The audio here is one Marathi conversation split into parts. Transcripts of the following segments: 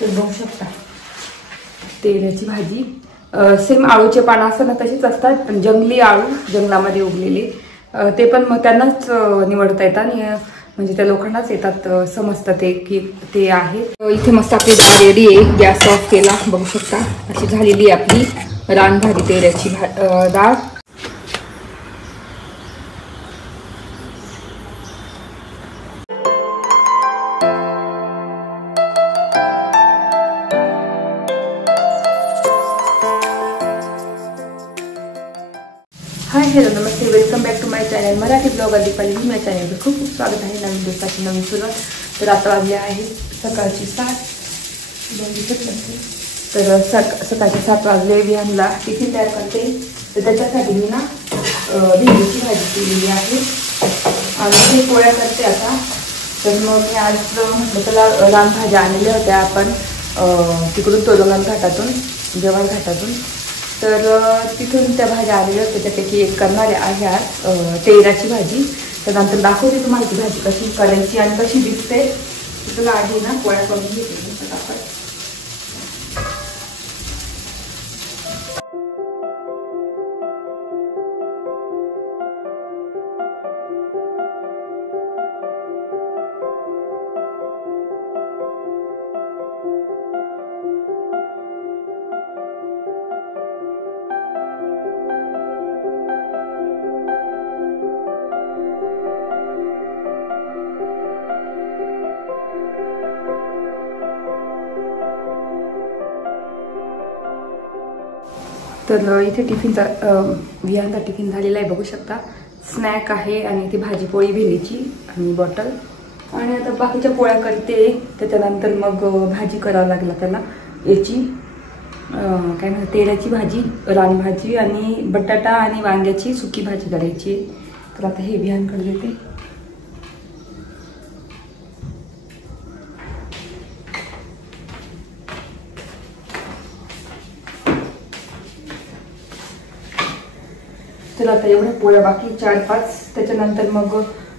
तर बघू शकता तेराची भाजी। सेम आळूचे पानं असतात ना तसेच असतात, पण जंगली आळू जंगलामध्ये उगलेले ते पण मग त्यांनाच निवडता येतात आणि म्हणजे त्या लोकांनाच येतात समजतं ते की ते आहे। इथे मस्त आपली डाळ रेडी आहे, गॅस ऑफ केला, बघू शकता अशी झालेली आहे आपली रानभाजी तेराची डाळ। हाय हॅलो नमस्ते, welcome back to my channel Marathi blogger Deepali. मी माझ्या चॅनलवर खूप खूप स्वागत आहे नवीन दिवसाची नवीन सुरुवात। तर आता वाजले आहे सकाळची 7, तर सकाळचे 7 वाजले। विहानला टिफिन तयार करते, तर त्याच्यासाठी मी ना भेंडीची भाजी केलेली आहे आणि हे पोळ्या करते आता। तर मग मी आज म्हटलं त्याला रानभाज्या आणलेल्या होत्या आपण तिकडून तोरणगाव घाटातून, जव्हार घाटातून, तर तिथून त्या भाज्या आलेल्या होत्या। त्यापैकी एक करणारे आहे आज तेराची भाजी। त्यानंतर दाखवते तुम्हाला ती भाजी कशी करायची आणि कशी दिसते। तुला आधी ना पोळ्या करून घेते फटाफट। तर इथे टिफिनचा विहानचा टिफिन झालेला आहे, बघू शकता। स्नॅक आहे आणि ती भाजी पोळी भेंडीची आणि बॉटल। आणि आता बाकीच्या पोळ्या करते, त्याच्यानंतर मग भाजी करावं लागला त्याला याची काय म्हणतात तेराची भाजी, रानभाजी आणि बटाटा आणि वांग्याची सुकी भाजी करायची। तर आता हे विहानकडे देते। तर आता एवढ्या पोळ्या बाकी 4-5, त्याच्यानंतर मग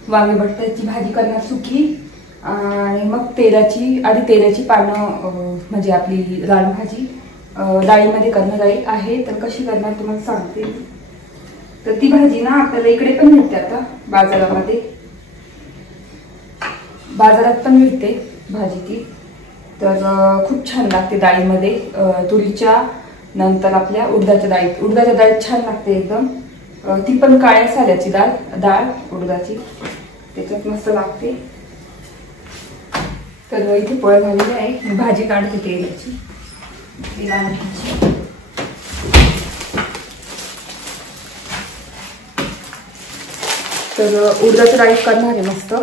वांगे बटाट्याची भाजी करणार सुकी आणि मग तेराची पानं म्हणजे आपली रानभाजी डाळीमध्ये करणार आहे। तर कशी करणार तुम्हाला सांगते। तर ती भाजी ना आपल्याला इकडे पण मिळते, आता बाजारात पण मिळते भाजी ती। तर खूप छान लागते डाळीमध्ये, तुरीच्या नंतर आपल्या उडदाच्या डाळीत छान लागते एकदम। ती पण काळ्या साल्याची डाळ उडदाची, त्याच्यात मस्त लागते। तर इथे पोळ्या झालेली आहे, भाजी काढते तेलाची। तर उडदाच्या डाळीत करणार आहे मस्त।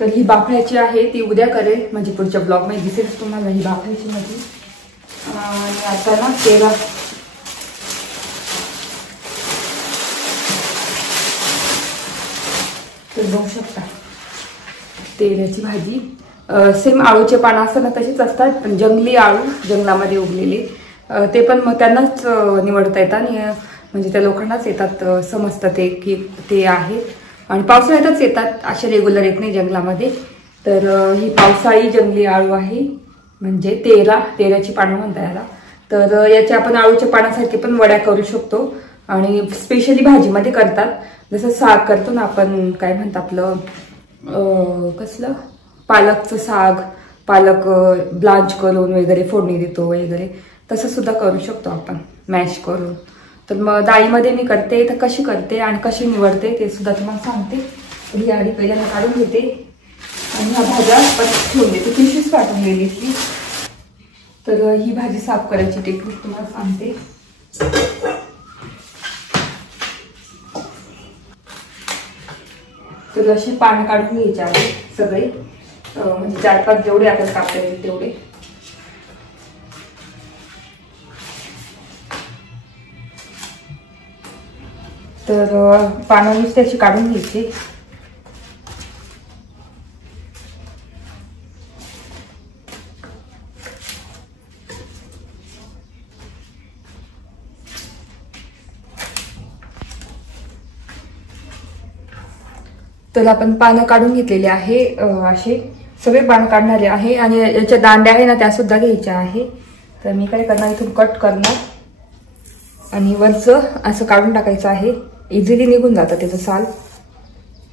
तर ही बाफळ्याची आहे, ती उद्या करेल, म्हणजे पुढच्या ब्लॉग मध्ये दिसेल तुम्हाला ही बाफळ्याची भाजी। आणि आता ना तेरा तर बघू शकता तेराची भाजी। सेम आळूचे पानं असतात ना तसेच असतात, पण जंगली आळू जंगलामध्ये उगलेले ते पण मग त्यांनाच निवडता येतात आणि म्हणजे त्या लोकांनाच येतात समजतं ते की ते आहे। आणि पावसाळ्यातच येतात, असे रेग्युलर येत नाही जंगलामध्ये। तर ही पावसाळी जंगली आळू आहे, म्हणजे तेराची पानं म्हणता याला। तर याच्या आपण आळूच्या पानासारखे पण वड्या करू शकतो आणि स्पेशली भाजीमध्ये करतात, जसं साग करतो ना आपण, काय म्हणतात आपलं कसलं पालकचं साग, पालक ब्लांच करून वगैरे फोडणी देतो वगैरे, तसं सुद्धा करू शकतो आपण मॅश करून। तर मग डाळीमध्ये मी करते, तर कशी करते आणि कशी निवडते ते सुद्धा तुम्हाला सांगते। ही आधी पहिल्यांदा काढून घेते आणि ह्या भाज्या पण ठेवून देते, पिशवीच काढून गेली ती। तर ही भाजी साफ करायची टेक्निक तुम्हाला सांगते। तर अशी पानं काढून घ्यायची आहे सगळे, म्हणजे 4-5 जेवढे आपण कापता येईल तेवढे। तर पानं नुसते अशी काढून घ्यायची. तर आपण पानं काढून घेतलेले आहे. असे सगळे पानं काढणारे आहे आणि याच्या दांड्या आहे ना त्या सुद्धा घ्यायच्या आहे. तर मी काय करणार, इथून कट करणार आणि वरचं असं काढून टाकायचं आहे. इझिली निघून जातं त्याचं साल,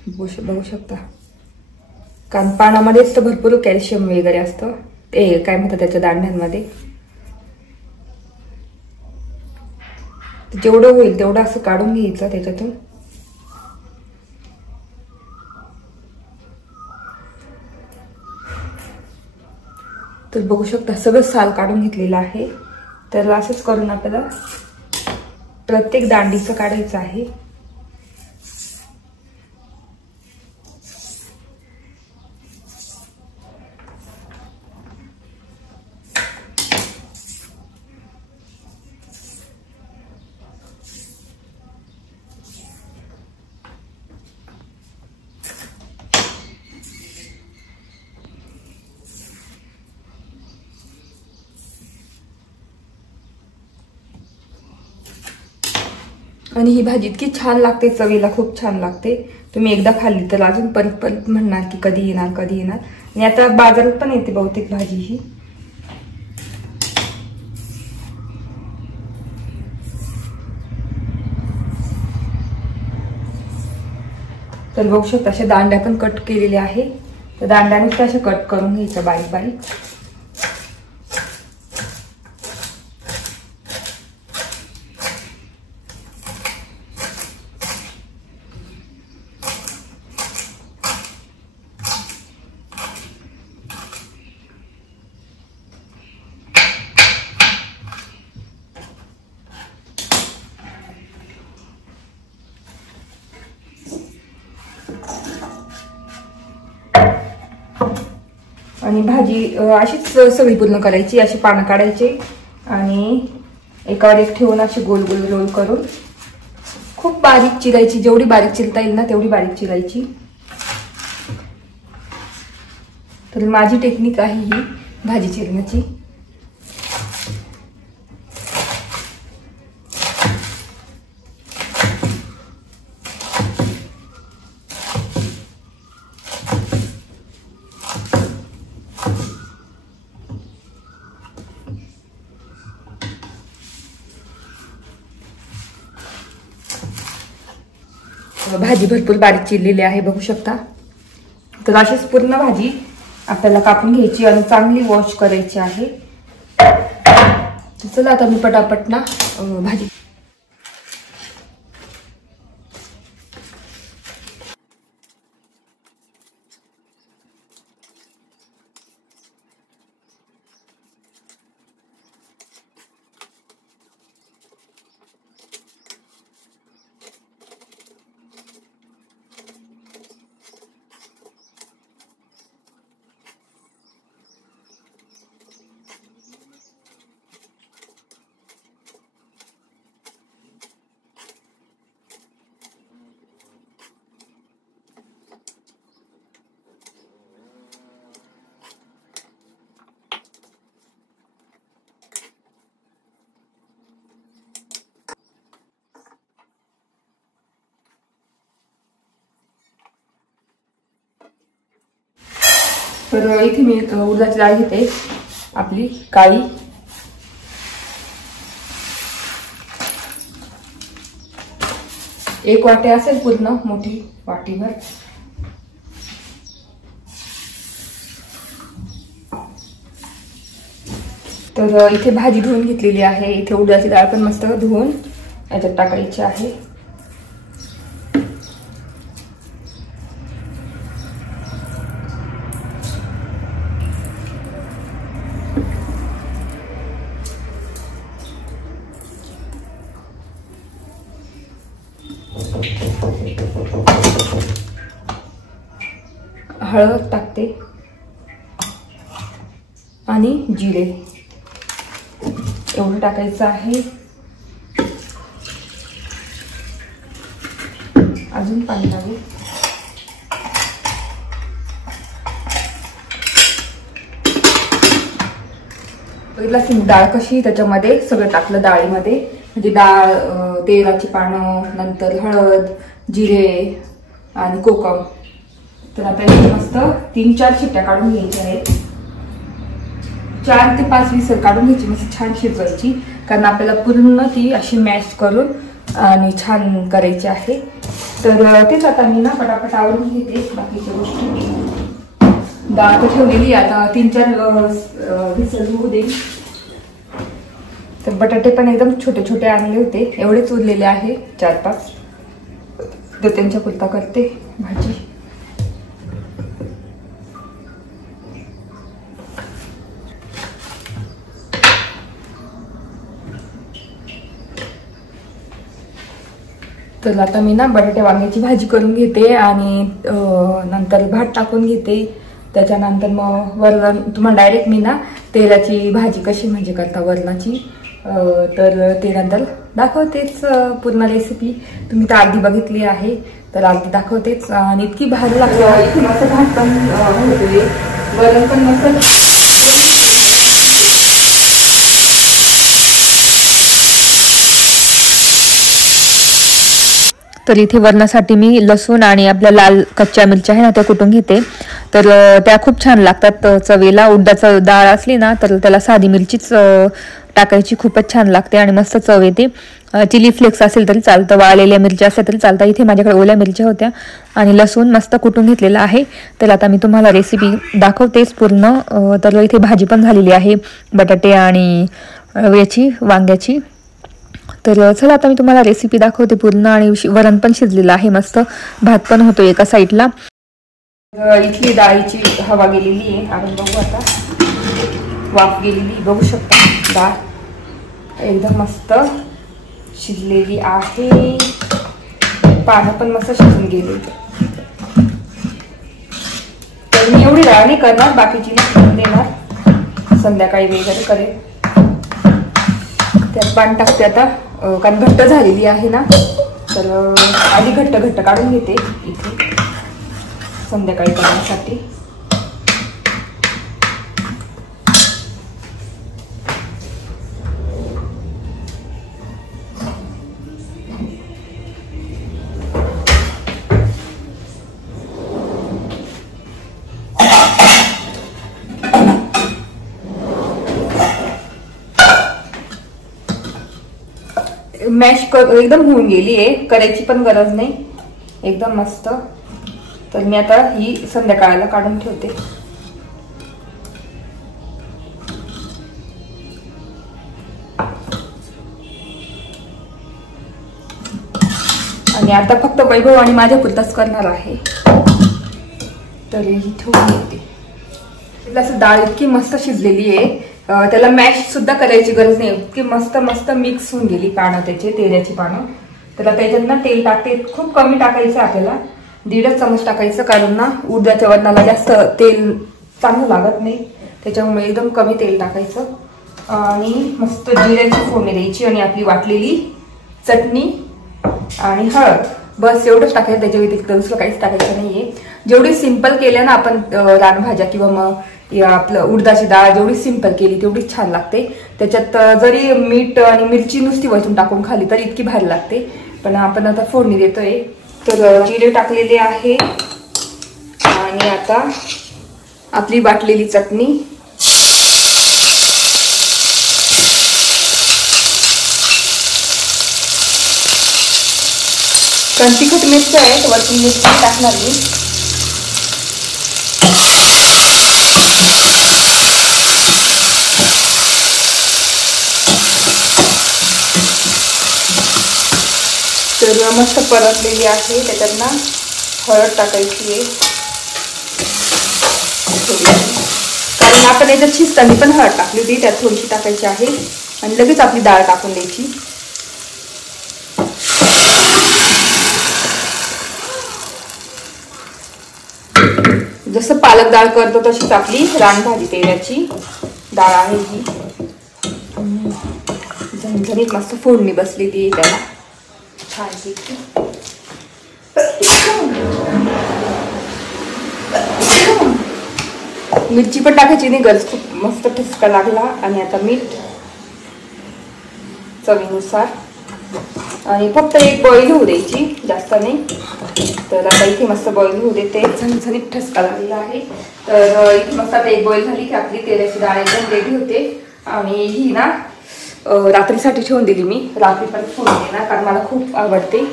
बघू शकता. कारण पानामध्येच तर भरपूर कॅल्शियम वगैरे असतं, ते काय म्हणतात त्याच्या दांड्यांमध्ये. जेवढं होईल तेवढं असं काढून घ्यायचं त्याच्यातून. तर बघू शकता सगळं साल काढून घेतलेलं आहे. तर असंच करून आपल्याला प्रत्येक दांडीचं काढायचं आहे. आणि ही भाजी इतकी छान लागते, चवीला खूप छान लागते. तुम्ही एकदा खाल्ली तर अजून परत परत म्हणणार की कधी येणार कधी येणार. आणि आता बाजारात पण येते बहुतेक भाजी ही. तर बघू शकता अशा दांड्या पण कट केलेल्या आहे. तर दांड्याने अशा कट करून घ्यायचं बारीक बारीक. आणि भाजी अशीच सगळी पूर्ण करायची. अशी पानं काढायची आणि एकावर एक ठेवून अशी गोल गोल रोल करून खूप बारीक चिरायची. जेवढी बारीक चिरता येईल ना तेवढी बारीक चिरायची. तर माझी टेक्निक आहे ही भाजी चिरण्याची. भाजी भरपूर बारीक चिरलेली आहे बघू शकता. तर अशीच पूर्ण भाजी आपल्याला कापून घ्यायची आणि चांगली वॉश करायची आहे. चला आता मी पटापट ना भाजी. तर इथे मी उडदाची डाळ घेते आपली काळी. एक वाटी असेल पूर्ण मोठी वाटीभर. तर इथे भाजी धुवून घेतलेली आहे. इथे उडदाची डाळ पण मस्त धुवून याच्यात टाकायची आहे. हळद टाकते आणि जिरे एवढं टाकायचं आहे. अजून पाणी लागेल. बघितलं डाळ कशी, त्याच्यामध्ये सगळं टाकलं डाळीमध्ये, म्हणजे डाळ, तेलाची पानं, नंतर हळद, जिरे आणि कोकम. तर आता हे मस्त 3-4 शिट्ट्या काढून घ्यायच्या आहेत. 4 ते 5 विसल काढून घ्यायची, मस्त छान शिजवायची, कारण आपल्याला पूर्ण ती अशी मॅश करून आणि छान करायची आहे. तर तेच आता मी ना पटापट आवरून घेते बाकीच्या गोष्टी. डाळ तर ठेवलेली आता 3-4 विसल होऊ दे. तर बटाटे पण एकदम छोटे छोटे आणले होते, एवढेच उरलेले आहे 4-5. तर त्यांच्या पुरता करते भाजी. तर आता मी ना बटाटे वांग्याची भाजी करून घेते आणि नंतर भात टाकून घेते. त्याच्यानंतर मग वरण, तुम्हाला डायरेक्ट मी ना तेलाची भाजी कशी म्हणजे करता वरणाची, तर ते नंतर दाखवतेच. पूर्ण रेसिपी तुम्ही तर अर्धी बघितली आहे, तर अर्धी दाखवतेच. आणि इतकी भाजी लागते, मस्त भात पण होते, वरण पण मस्त. तर इथे वरणासाठी मी लसूण आणि आपल्या लाल कच्च्या मिरच्या आहे ना त्या कुटून घेते. तर त्या खूप छान लागतात चवीला. उडदाचं डाळ असली ना तर त्याला साधी मिरचीच टाकायची, खूपच छान लागते आणि मस्त चव येते. चिली फ्लेक्स असेल तरी चालतं, वाळलेल्या मिरच्या असल्या तरी चालतं. इथे माझ्याकडे ओल्या मिरच्या होत्या आणि लसूण मस्त कुटून घेतलेला आहे. तर आता मी तुम्हाला रेसिपी दाखवतेच पूर्ण. तर इथे भाजी पण झालेली आहे बटाटे आणि याची वांग्याची. तर चला आता मी तुम्हाला रेसिपी दाखवते पूर्ण. आणि वरण पण शिजलेलं आहे मस्त, भात पण होतो एका साईडला. इथली डाळीची हवा गेलेली आहे, आपण बघू आता. वाफ गेलेली बघू शकता. डाळ एकदम मस्त शिजलेली आहे, पानं पण मस्त शिजून गेली. तर मी एवढी डाळ नाही करणार, बाकीची नाही देणार, संध्याकाळी वगैरे करेल. त्यात पाणी टाकते आता, कारण घट्ट झालेली आहे ना. तर आधी घट्ट काढून घेते इथे संध्याकाळी करण्यासाठी. मॅश एकदम होऊन गेली आहे, करायची पण गरज नाही, एकदम मस्त. तर मी आता ही संध्याकाळला काढून ठेवते. आणि आता फक्त वैभव आणि माझ्या पुरताच करणार आहे. तर ही ठेवून घेते. असं डाळ इतकी मस्त शिजलेली आहे, त्याला मॅश सुद्धा करायची गरज नाही, इतकी मस्त मस्त मिक्स होऊन गेली पानं त्याचे, तेलाची पानं. त्याला त्याच्यात ना तेल टाकते, खूप कमी टाकायचं आपल्याला, 1.5 चमच टाकायचं, कारण ना उडदाच्या वरणाला जास्त तेल चांगलं लागत नाही, त्याच्यामुळे एकदम कमी तेल टाकायचं. आणि मस्त जिऱ्याची फोडणी द्यायची आणि आपली वाटलेली चटणी आणि हळद, बस एवढंच टाकायचं. त्याच्या व्यतिरिक्त दुसरं काहीच टाकायचं नाहीये. जेवढी सिंपल केल्या ना आपण रानभाज्या किंवा मग आपलं उडदाची डाळ जेवढी सिंपल केली तेवढीच छान लागते. त्याच्यात जरी मीठ आणि मिरची नुसती वरतून टाकून खाली तरी इतकी भारी लागते. पण आपण आता फोडणी देतोय. तर जिरे टाकलेले आहे आणि आता आपली वाटलेली चटणी, कारण तिखट मिरची आहेत, वरती मिरची टाकणार मी. तर मस्त परतलेली आहे. त्याच्यात ना हळद टाकायची आहे थोडी, कारण आपण याच्यात शिजताना पण हळद टाकली होती, त्यात थोडीशी टाकायची आहे. आणि लगेच आपली डाळ टाकून द्यायची. जसं पालक डाळ करतो तशीच आपली रानभाजी तेलाची डाळ आहे ही. झणझणीत मस्त फोडणी बसलेली आहे त्याला छानपैकी. मिरची पण टाकायची नाही, गरज खूप मस्त ठसका लागला. आणि आता मीठ चवीनुसार आणि फक्त एक बॉईल होऊ द्यायची, जास्त नाही. तर आता इथे मस्त बॉईल होऊ देते. झणझणीत ठसका लागलेला आहे. तर इथे मस्त आता एक बॉईल झाली की आपली तेलाची डाळ एकदम रेडी होते. आणि ही ना रात्रीसाठी ठेवून दिली मी, रात्री पण ठेवून दिली ना, कारण मला खूप आवडते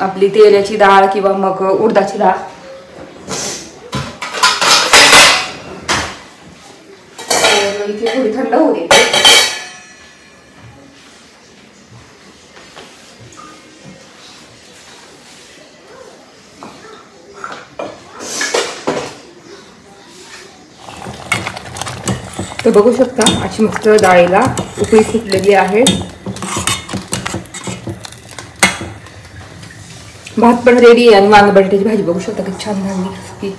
आपली तेलाची डाळ किंवा मग उडदाची डाळ. तर इथे थोडी थंड होऊ देते. तर बघू शकता अशी मस्त डाळीला उकळी फुटलेली आहे. भात पण रेडी आहे आणि वांग बटाट्याची भाजी बघू शकता किती छान झाली.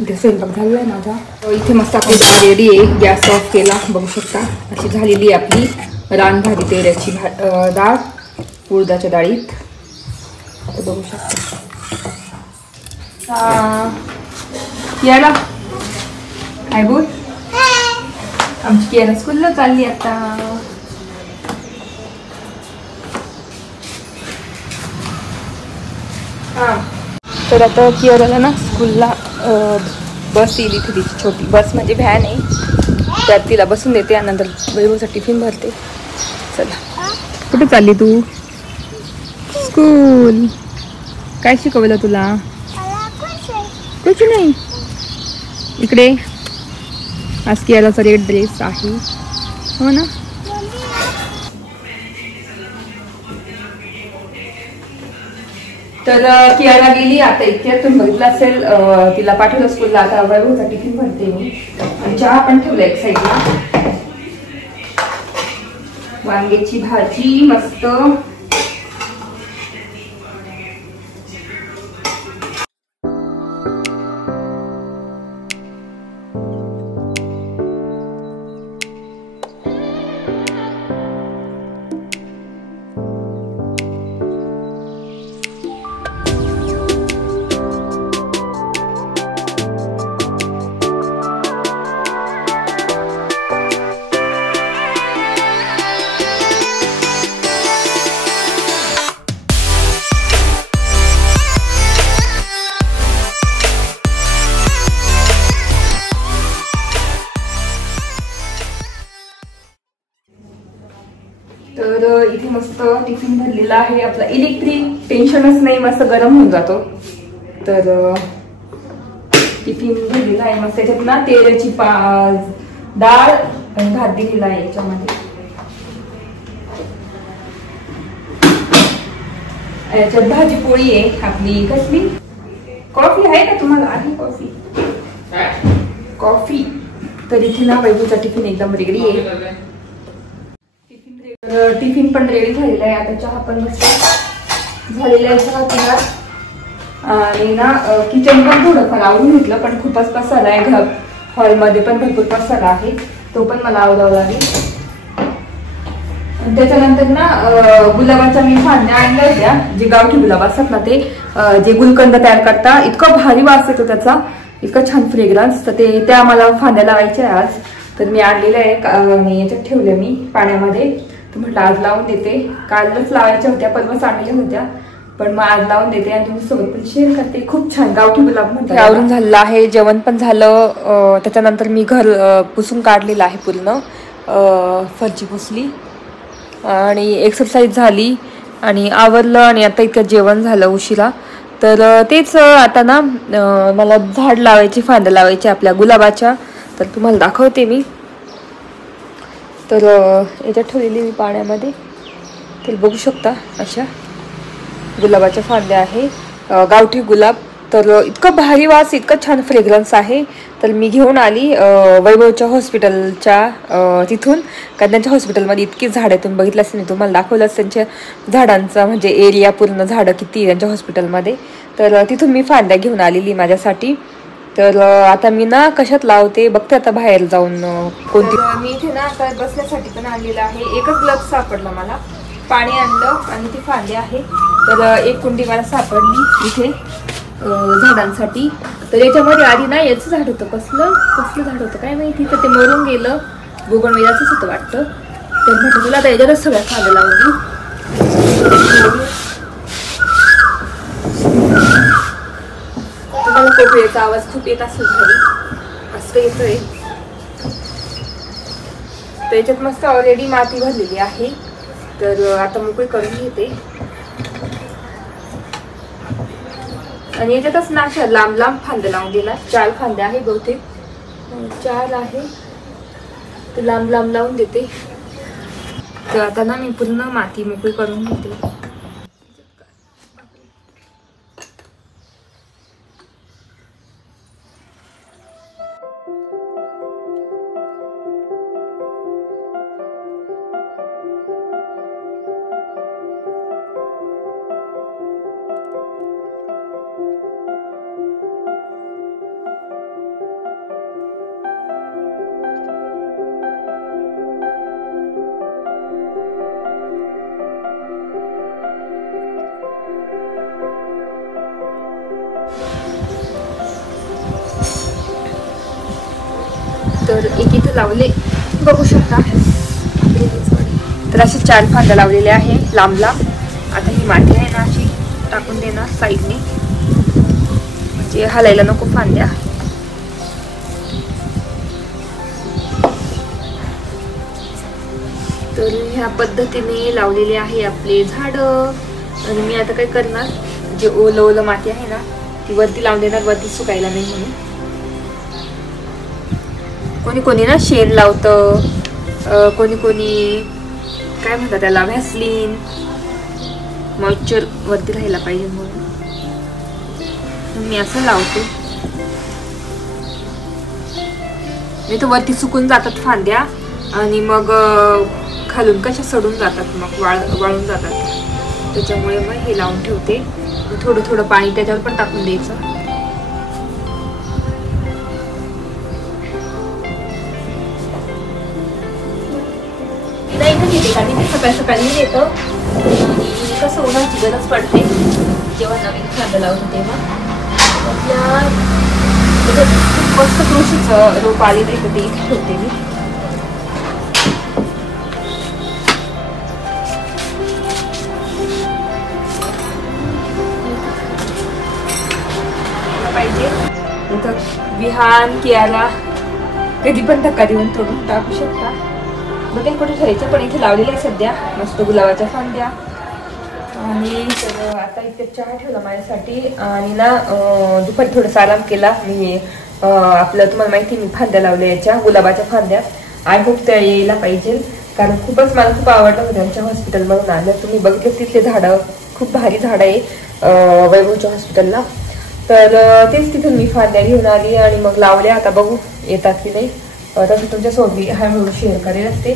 इथे स्वयंपाक झालेला आहे माझा. इथे मस्त आपली डाळ रेडी आहे. गॅस ऑफ केला, बघू शकता अशी झालेली आहे आपली रानभाजी तेलाची डाळ उडदाच्या डाळीत. बघू शकता. याला काय बोल, आमची कियारा स्कूलला चालली आता. तर आता कियाराला ना स्कूलला बस येईल इथे, तिची छोटी बस म्हणजे व्हॅन आहे, त्यात तिला बसून देते आणि नंतर वैभवचा टिफिन भरते. चला, कुठे चालली तू? स्कूल. काय शिकवलं तुला? कुछ नाही. इकडे आज कियाराचा रेड ड्रेस आहे, हो ना. तर कियारा गेली आता. इतक्यात तुम्ही बघितलं असेल तिला पाठवलं स्कूलला. आता वैभवचा टिफिन भरते मी आणि चहा पण ठेवला एक साईडला. वांग्याची भाजी मस्त. तर इथे मस्त टिफिन भरलेला आहे आपला. इलेक्ट्रिक टेन्शनच नाही, मस्त गरम होऊन जातो. तर टिफिन भरलेला आहे मस्त. त्याच्यात ना तेलाची डाळ आणि भात दिलेला आहे याच्यामध्ये. याच्यात भाजी पोळी आहे आपली. कसली कॉफी आहे का तुम्हाला? आहे कॉफी. तर इथे ना वैभवचा टिफिन एकदम रेडी आहे. टिफिन पण रेडी झालेला आहे. आता चहा पण मस्त झालेला आहे. चहा पिणार आणि ना किचन पण थोडंफार आवडून घेतलं, पण खूपच पसारा आहे. घर हॉलमध्ये पण भरपूर पसारा आहे, तो पण मला आवडावा लागेल. त्याच्यानंतर ना गुलाबाच्या मी फांद्या आणल्या होत्या, जे गावठी गुलाब असतात ना ते, जे गुलकंद तयार करता. इतका भारी वास येतो त्याचा, इतका छान फ्रेग्रन्स. तर ते त्या मला फांद्या लावायच्या आज. तर मी आणलेल्या आहे, याच्यात ठेवल्या मी पाण्यामध्ये. तर म्हटलं आज लावून देते. कालच लावायच्या होत्या, परवाच आणलेल्या होत्या, पण मग आज लावून देते आणि तुमच्या सोबत पण शेअर करते. खूप छान गावठी गुलाब म्हणते. आवरून झालेलं आहे, जेवण पण झालं. त्याच्यानंतर मी घर पुसून काढलेलं आहे पूर्ण, फरची पुसली आणि एक्सरसाइज झाली आणि आवरलं. आणि आता इतकं जेवण झालं उशिरा. तर तेच आता ना मला झाड लावायची, फांद्या लावायची आपल्या गुलाबाच्या. तर तुम्हाला दाखवते मी. तर याच्यात ठेवलेली मी पाण्यामध्ये. तर बघू शकता अशा गुलाबाच्या फांद्या आहे, गावठी गुलाब. तर इतकं भारी वास, इतकं छान फ्रेग्रन्स आहे. तर मी घेऊन आली वैभवच्या हॉस्पिटलच्या तिथून, कारण त्यांच्या हॉस्पिटलमध्ये इतकी झाडं आहे. तुम्ही बघितलं असेल, मी तुम्हाला दाखवलंच त्यांच्या झाडांचा म्हणजे एरिया, पूर्ण झाडं किती त्यांच्या हॉस्पिटलमध्ये. तर तिथून मी फांद्या घेऊन आलेली माझ्यासाठी. तर आता मी ना कशात लावते बघते आता बाहेर जाऊन कोणती. मी इथे ना आता बसण्यासाठी पण आणलेलं आहे. एकच ग्लव्स सापडला मला, पाणी आणलं आणि ती फांदी आहे. तर एक कुंडी मला सापडली इथे झाडांसाठी. तर याच्यामध्ये आधी ना याचं झाड होतं, कसलं झाड होतं काय माहिती, तर ते मरून गेलं. बोगनवेलाचंच होतं वाटतं. तर म्हटलं तुला आता याच्यातच सगळ्या फांद्या लावून देऊ. तुम्हाला कोकिळेचा आवाज खूप येत असेल घरी, असं येतोय. तर याच्यात मस्त ऑलरेडी माती भरलेली आहे. तर आता मोकळी करून घेते. आणि याच्यातच ना अशा लांब लांब फांद्या लावून देणार. 4 फांद्या आहे बहुतेक, 4 आहे. तर लांब लांब लावून देते. तर आता ना मी पूर्ण माती मोकळी करून घेते. तर एक इथे लावले, बघू शकता. तर असे 4 फांद्या लावलेल्या आहे लांब लांब. आता ही माती आहे ना अशी टाकून देणार साईडने, म्हणजे हलायला नको फांद्या. तर ह्या पद्धतीने लावलेले आहे आपले झाड. आणि मी आता काय करणार, जे ओलं माती आहे ना ती वरती लावून देणार, वरती सुकायला नाही म्हणून. कोणी कोणी ना शेण लावतं, कोणी कोणी काय म्हणतात त्याला, व्हॅसलीन, मॉइश्चर वरती राहायला पाहिजे म्हणून मी असं लावते. नाही तर वरती सुकून जातात फांद्या आणि मग खालून कशा सडून जातात, मग वाळून जातात. त्याच्यामुळे मग हे लावून ठेवते. थोडं थोडं पाणी त्याच्यावर पण टाकून द्यायचं. सकाळी सकाळी येतं आणि कसं उन्हाची गरज पडते जेव्हा नवीन फांद्या लावतो तेव्हा. खूप मस्त तुळशीचं रोप आलेलं आहे, ते इथे ठेवते मी. पाहिजे इथं विहान कियाला कधी पण धक्का देऊन तोडून टाकू शकता. बघेल कुठे ठेवायचं, पण इथे लावलेलं आहे सध्या मस्त गुलाबाच्या फांद्या. आणि आता इथे चहा ठेवला माझ्यासाठी. आणि ना दुपारी थोडासा आराम केला मी. आपलं तुम्हाला माहिती मी फांद्या लावल्या याच्या गुलाबाच्या फांद्या. आय होप त्या यायला पाहिजे, कारण खूपच मला खूप आवडलं होतं त्यांच्या हॉस्पिटलमधून आलं. तुम्ही बघितलं तिथले झाडं, खूप भारी झाड आहे वैभवच्या हॉस्पिटलला. तर तेच तिथून मी फांद्या घेऊन आली आणि मग लावल्या. आता बघू येतात की नाही, तसं तुमच्यासोबत मी हळूहळू शेअर करेल असते.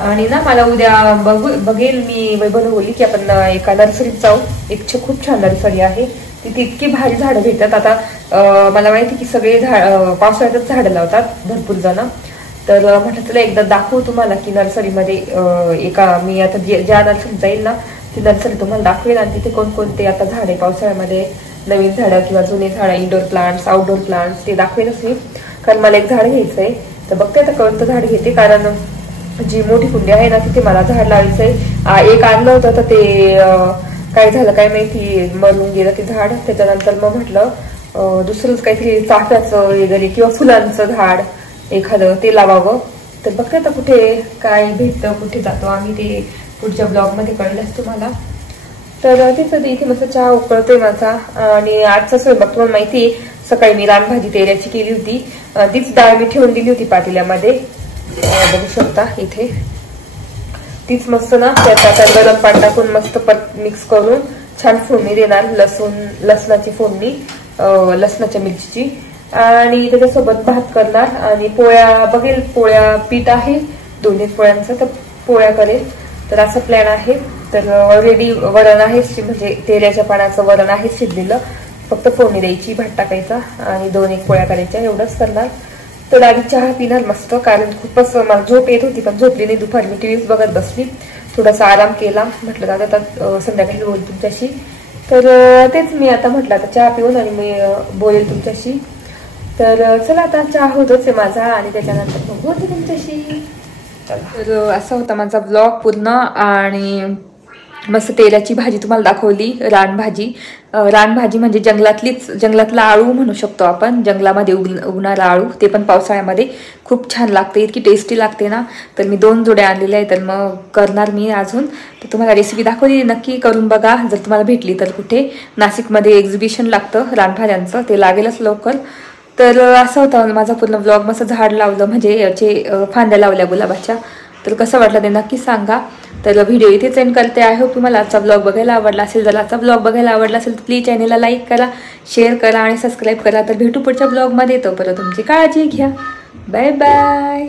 आणि ना मला उद्या बघेल मी वैभव बोलली की आपण एका नर्सरीत जाऊ. एक खूप छान नर्सरी आहे, तिथे इतकी भारी झाडं भेटतात. आता मला माहिती की सगळे पावसाळ्यातच झाडं लावतात भरपूर जण. तर म्हटलं तुला एकदा दाखवू तुम्हाला की नर्सरीमध्ये एका मी आता ज्या नर्सरीत जाईल ना ती नर्सरी तुम्हाला दाखवेल. आणि तिथे कोणकोणते आता झाडे पावसाळ्यामध्ये नवीन झाडं किंवा जुने झाडं, इंडोर प्लांट्स, आउटडोर प्लांट्स ते दाखवेलच मी. कारण मला एक झाड घ्यायचंय. तर बघते आता कोणतं झाड घेते, कारण जी मोठी कुंडी आहे ना तिथे मला झाड लावायचंय. एक आणलं होतं तर ते काय झालं काय माहिती, मरून गेलं ते झाड. त्याच्यानंतर मग म्हटलं दुसरंच काहीतरी चाफ्याचं वगैरे किंवा फुलांचं झाड एखादं ते लावावं. तर बघते आता कुठे काय भेटतं, कुठे जातो आम्ही ते पुढच्या ब्लॉग मध्ये कळलंच तुम्हाला. तर तेच इथे मस्त चहा उकळतोय माझा. आणि आजचा स्वयंपाक तुम्हाला माहिती, सकाळी मी रानभाजी तेल्याची केली होती. तीच डाळ मी ठेवून दिली होती पातेल्यामध्ये, बघू शकता इथे. तीच मस्त ना त्यात आता गरम पाणी टाकून मस्त मिक्स करून छान फोडणी देणार. लसणाची फोडणी, लसणाच्या मिरचीची. आणि त्याच्यासोबत भात करणार. आणि पोळ्या बघेल, पोळ्या पीठ आहे 2-1 पोळ्यांचं, तर पोळ्या करेल. तर असं प्लॅन आहे. तर ऑलरेडी वरण आहे, म्हणजे तेलाच्या पाण्याचं वरण आहे शिजलेलं. फक्त फोडणी द्यायची, भात टाकायचा आणि 2-1 पोळ्या करायच्या, एवढंच करणार. तर आधी चहा पिणार मस्त, कारण खूपच मला झोप येत होती पण झोपली नाही दुपारी. मी टीव्हीच बघत बसली, थोडासा आराम केला. म्हटलं दादा आता संध्याकाळी बोल तुमच्याशी. तर तेच मी आता म्हटलं आता चहा पिऊन आणि मी बोलेल तुमच्याशी. तर चला आता चहा होतोच आहे माझा आणि त्याच्यानंतर मग बोलते तुमच्याशी. तर असा होता माझा ब्लॉग पूर्ण. आणि मस्त तेलाची भाजी तुम्हाला दाखवली, रानभाजी. रानभाजी म्हणजे जंगलातला आळू म्हणू शकतो आपण, जंगलामध्ये उगणारा आळू, ते पण पावसाळ्यामध्ये खूप छान लागते, इतकी टेस्टी लागते ना. तर मी 2 जोड्या आलेल्या आहेत, तर मग करणार मी अजून. तर तुम्हाला रेसिपी दाखवली, नक्की करून बघा जर तुम्हाला भेटली तर. कुठे नाशिकमध्ये एक्झिबिशन लागतं रानभाज्यांचं, ते लागेलच लवकर. तर असं होतं माझा पूर्ण ब्लॉग. मस्त झाड लावलं म्हणजे याचे फांद्या लावल्या गुलाबाच्या. तर कसं वाटलं ते नक्की सांगा. तर व्हिडिओ इथेच एंड करते. आय होप तुम्हाला आजचा ब्लॉग बघायला आवडला असेल. जर आजचा ब्लॉग बघायला आवडला असेल तर प्लीज चॅनेलला लाईक करा, शेअर करा आणि सबस्क्राईब करा. तर भेटू पुढच्या ब्लॉगमध्ये. तोपर्यंत तुमची काळजी घ्या. Bye bye.